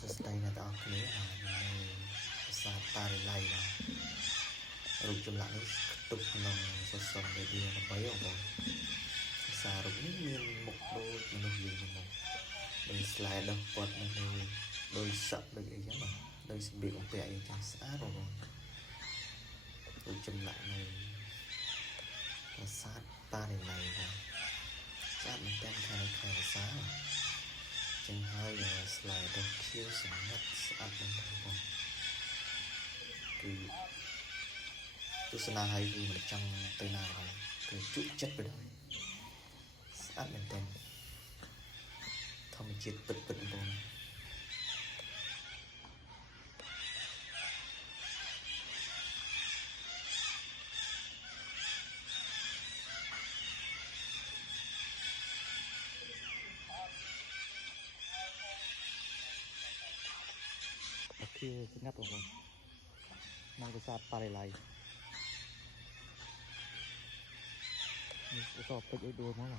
សួស្តីអ្នកទាំងអស់គ្នានៅប្រាសាទតារីឡៃណារូបចម្លាក់នេះផ្ទុកក្នុងsocial media ដើម្បីបងប្អូនភាសារូបនេះមានមុខដូចមនុស្សយើងមកដោយ slide ដល់ពត់នៅលើដោយសក់ដូចអីចឹងបាទដោយសម្លៀកបំពាក់អីចឹងស្អាតបងប្អូនរូបចម្លាក់នៅប្រាសាទតារីឡៃណាស្អាតមែនទែនខាងភាសាចឹងហើយ slide ដល់ខៀវសម្ងាត់ស្អាតមែនទែនបងគឺទស្សនាហើយគឺមិនចង់ទៅណាហើយគឺជក់ចិត្តទៅដល់ស្អាតមែនទែនធម្មជាតិពិតៗបងគឺស្ងាត់បងប្អូននៅប្រាសាទតារីឡៃនេះអត់ពេចអីដួលមក